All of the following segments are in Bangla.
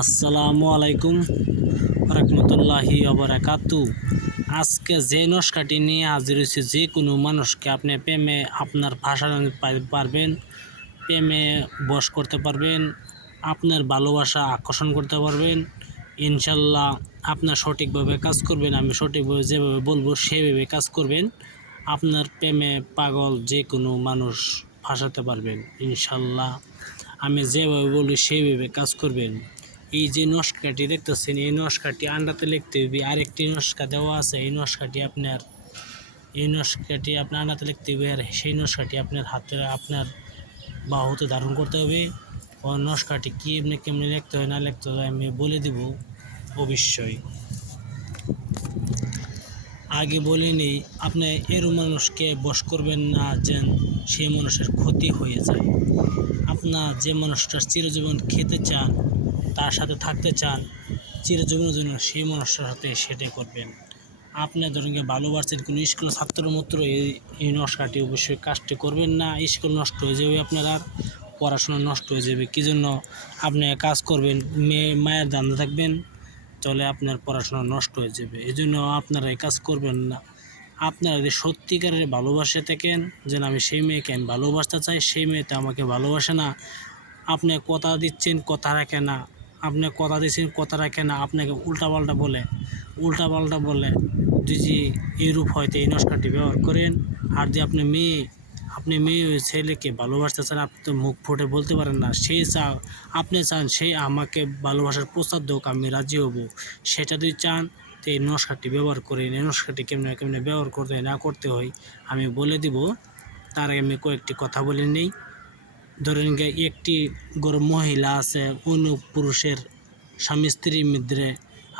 আসসালামু আলাইকুম রহমতুল্লাহি অবরাকাতু আজকে যে নস্কাটি নিয়ে হাজির হয়েছে, যে কোনো মানুষকে আপনি প্রেমে আপনার ভাষা পারবেন, প্রেমে বশ করতে পারবেন, আপনার ভালোবাসা আকর্ষণ করতে পারবেন, ইনশাল্লাহ আপনার সঠিকভাবে কাজ করবেন, আমি সঠিকভাবে যেভাবে বলব সেভাবে কাজ করবেন, আপনার প্রেমে পাগল যে কোনো মানুষ ফাঁসাতে পারবেন, ইনশাল্লাহ। আমি যেভাবে বলি সেইভাবে কাজ করবেন। এই যে নস্কাটি দেখতেছেন, এই নস্কাটি আন্ডাতে লিখতে হবে আরেকটি নস্কা দেওয়া আছে, এই নস্কাটি আপনার, এই নস্কাটি আপনার আন্ডাতে লিখতে হবে আর সেই নস্কাটি আপনার হাতে, আপনার বাহুতে ধারণ করতে হবে। ও নস্কাটি কি এমনি কেমনি লিখতে হয় না লিখতে হয়, আমি বলে দিব অবশ্যই। আগে বলে আপনি এর মানুষকে বস করবেন না যেন সেই মানুষের ক্ষতি হয়ে যায়। আপনার যে মানুষটার চিরজীবন খেতে চান তার সাথে থাকতে চান, চিরজীবনের জন্য সেই মানুষটার সাথে সেটাই করবেন। আপনি ধরেন গিয়ে ভালোবাসছেন কোনো স্কুল ছাত্র মাত্র এই নষ্টাটি অবশ্যই কাজটি করবেন না। স্কুল নষ্ট হয়ে যাবে আপনার আর, পড়াশোনা নষ্ট হয়ে যাবে। কী জন্য? আপনি কাজ করবেন, মেয়ে, মায়ের দান্দা থাকবেন তাহলে আপনার পড়াশোনা নষ্ট হয়ে যাবে। এই জন্য আপনারা এই কাজ করবেন না। আপনারা যদি সত্যিকারের ভালোবাসে থাকেন, যেন আমি সেই মেয়েকে আমি ভালোবাসতে চাই, সেই মেয়ে তো আমাকে ভালোবাসে না। আপনি কথা দিচ্ছেন, কথা রাখে না। আপনি কথা দিচ্ছেন কথা রাখে না আপনাকে উল্টাপাল্টা বলে উল্টাপাল্টা বলে যদি এইরূপ হয়তো এই নস্কারটি ব্যবহার করেন আর যে আপনি মেয়ে আপনি মেয়ে ছেলেকে ভালোবাসতে চান আপনি তো মুখ ফুটে বলতে পারেন না সেই চা আপনি চান সেই আমাকে ভালোবাসার প্রস্তাব হোক আমি রাজি হব সেটা যদি চান তো এই নস্কারটি ব্যবহার করেন এই নস্কারটি কেমনে কেমনে ব্যবহার করতে হয় না করতে হয় আমি বলে দিব তার আগে আমি কয়েকটি কথা বলে নেই ধরেন একটি গরম মহিলা আছে, অন্য পুরুষের স্বামী স্ত্রীর মধ্যে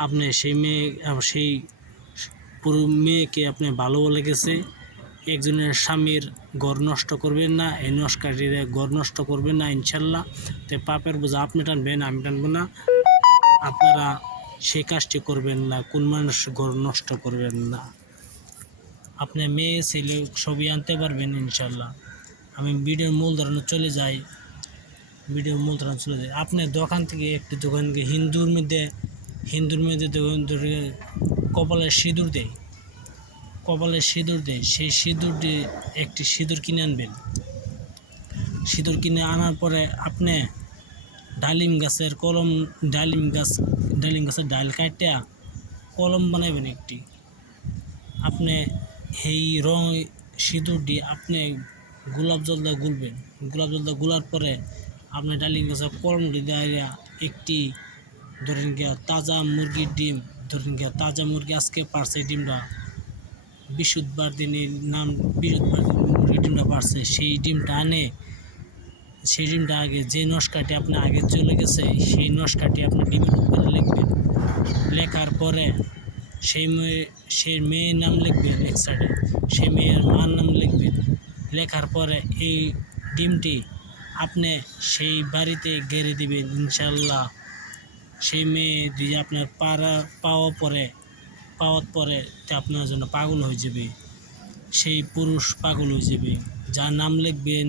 আপনি সেই মেয়ে সেই পুরো মেয়েকে আপনি ভালো লেগেছে একজনের স্বামীর ঘর নষ্ট করবেন না, এই নস্কারিরে ঘর নষ্ট করবেন না, ইনশাল্লাহ। তো পাপের বোঝা আপনি টানবেন, আমি টানবো না। আপনারা সেই কাজটি করবেন না, কোন মানুষ ঘর নষ্ট করবেন না। আপনি মেয়ে, ছেলে ছবি আনতে পারবেন, ইনশাল্লাহ। আমি ভিডিওর মূল ধারণে চলে যাই, ভিডিওর মূল ধারণে চলে যাই। আপনার দোকান থেকে একটি দোকান থেকে হিন্দুর মধ্যে হিন্দুর মধ্যে দোকান ধরে কপালে সিঁদুর দেয়। কপালে সিঁদুর দেয়, সেই সিঁদুর দিয়ে একটি সিঁদুর কিনে আনবেন। সিঁদুর কিনে আনার পরে আপনি ডালিম গাছের কলম, ডালিম গাছ, ডালিম গাছের ডাল কাটিয়া কলম বানাবেন একটি। আপনি এই রং সিঁদুর দিয়ে আপনি গোলাপ জল দিয়ে গুলবেন। গোলাপ জল দিয়ে গুলার পরে আপনি ডালিম গাছের কলম দিয়ে একটি, ধরেন গিয়া তাজা মুরগির ডিম, ধরেন গিয়া তাজা মুরগি আজকে পারছে ডিমটা। বৃহস্পতিবার দিনের নাম দিন মুরগির ডিমটা পারছে। সেই ডিমটা আনে, সেই ডিমটা আগে যে নস্কাটি আপনার আগে চলে গেছে, সেই নস্কাটি আপনি ডিমের উপরে লিখবেন। লেখার পরে সেই মেয়ে, সেই মেয়ের নাম লিখবেন এক সাইডে সেই মেয়ের মার নাম লিখবেন। লেখার পরে এই ডিমটি আপনি সেই বাড়িতে গেড়ে দিবেন, ইনশাল্লাহ। সেই মেয়ে যদি আপনার পাড়া পাওয়া পরে, পাওয়ার পরে আপনার জন্য পাগল হয়ে যাবে। সেই পুরুষ পাগল হয়ে যাবে। যার নাম লিখবেন,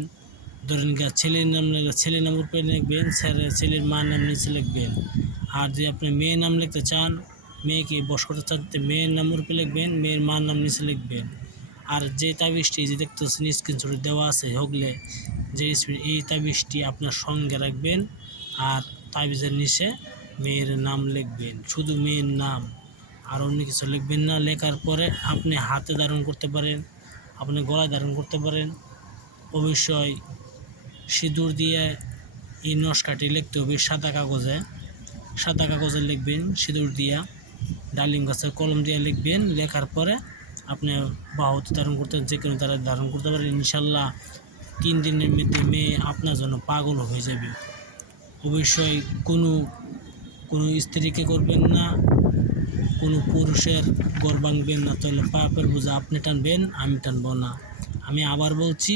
ধরেন গা ছেলের নাম লিখলে ছেলের নাম উপরে লিখবেন ছেলে ছেলের মার নাম নিচে লিখবেন। আর যদি আপনি মেয়ের নাম লিখতে চান, মেয়েকে বস করতে মেয়ের নাম উপরে লিখবেন, মেয়ের মার নাম নিচে লিখবেন। আর যে তাবিজটি যে দেখতেছেন স্ক্রিনশটে দেওয়া আছে, হগলে যে এই তাবিজটি আপনার সঙ্গে রাখবেন আর তাবিজের নিচে মেয়ের নাম লিখবেন। শুধু মেয়ের নাম, আর অন্য কিছু লিখবেন না। লেখার পরে আপনি হাতে ধারণ করতে পারেন, আপনি গলায় ধারণ করতে পারেন। অবশ্যই সিঁদুর দিয়ে এই নস্কাটি লিখতে হবে সাদা কাগজে। সাদা কাগজে লিখবেন সিঁদুর দিয়া, ডালিম গাছের কলম দিয়ে লিখবেন। লেখার পরে আপনি বাহুতে ধারণ করতে যে কোনো তারা ধারণ করতে পারেন ইনশাল্লাহ তিন দিনের মধ্যে মেয়ে আপনার জন্য পাগল হয়ে যাবে। অবশ্যই কোনো কোনো স্ত্রীকে করবেন না, কোনো পুরুষের গড় ভাঙবেন না, তাহলে পাপের বোঝা আপনি টানবেন, আমি টানবো না। আমি আবার বলছি,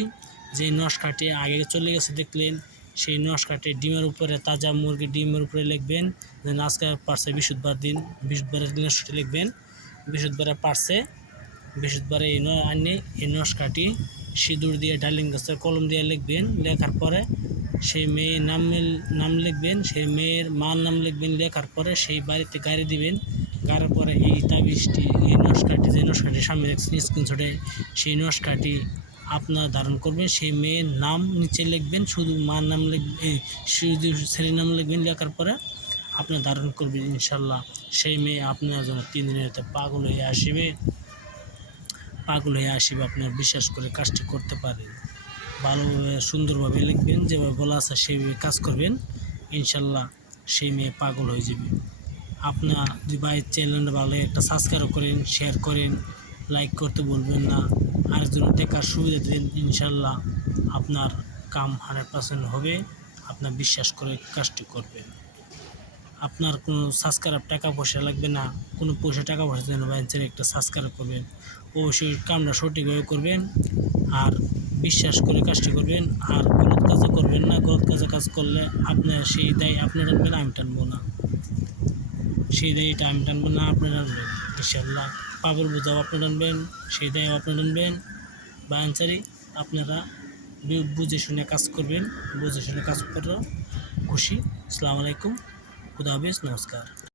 যে নস্কাটি আগে চলে গেছে দেখলেন, সেই নস্কাটি ডিমের উপরে, তাজা মুরগি ডিমের উপরে লিখবেন যে আজকে পারছে বৃহস্পতিবার দিন বৃহস্পতিবারের নস্কাটি লিখবেন বৃহস্পতিবারে পারছে বৃহস্পতিবারে এই ন- আনে এই নস্কাটি সিঁদুর দিয়ে ডালিম গাছের কলম দিয়ে লিখবেন। লেখার পরে সেই মেয়ের নাম নাম লিখবেন, সেই মেয়ের মার নাম লিখবেন। লেখার পরে সেই বাড়িতে গাড়ি দিবেন। গাড়ার পরে এই তাবিজটি, এই নস্কাটি, যে নস্কাটি সামনে দেখছেন স্ক্রিনশটে সেই নস্কাটি আপনার ধারণ করবেন। সেই মেয়ের নাম নিচে লিখবেন, শুধু মার নাম লিখবেন শুধু ছেলের নাম লিখবেন। লেখার পরে আপনার ধারণ করবেন, ইনশাল্লাহ। সেই মেয়ে আপনার জন্য তিন দিনের পাগল হয়ে আসবে। পাগল হয়ে আসবে আপনার বিশ্বাস করে কাজটি করতে পারেন। ভালোভাবে, সুন্দরভাবে লিখবেন, যেভাবে বলা আছে সেইভাবে কাজ করবেন, ইনশাল্লাহ সেই মেয়ে পাগল হয়ে যাবে। আপনার যদি বাইরের চ্যানেলটা ভালো, একটা সাবস্ক্রাইব করেন শেয়ার করেন লাইক করতে বলবেন না। আরেকজন টেকার সুবিধা দেন ইনশাল্লাহ আপনার কাম হান্ড্রেড পার্সেন্ট হবে আপনার বিশ্বাস করে কাজটি করবেন। আপনার কোনো সাবস্ক্রাইব টাকা পয়সা লাগবে না, কোনো পয়সা টাকা পয়সা দেন ব্যাঞ্চের একটা সাবস্ক্রাইব করবেন। অবশ্যই কামটা সঠিকভাবে করবেন আর বিশ্বাস করে কাজটি করবেন আর গলত কাজে করবেন না, গলত কাজে কাজ করলে আপনার সেই দায় আপনি টানবেন আমি টানবো না। সেই দায়টা আমি টানবো না আপনি টানবেন ইনশাল্লাহ পাবর বোঝাও আপনি টানবেন সেই দায়ও আপনি টানবেন বা আনসারি আপনারা বুঝে শুনে কাজ করবেন, বুঝে শুনে কাজ করে খুশি। আসসালামু আলাইকুম, খুদা হাফিজ, নমস্কার।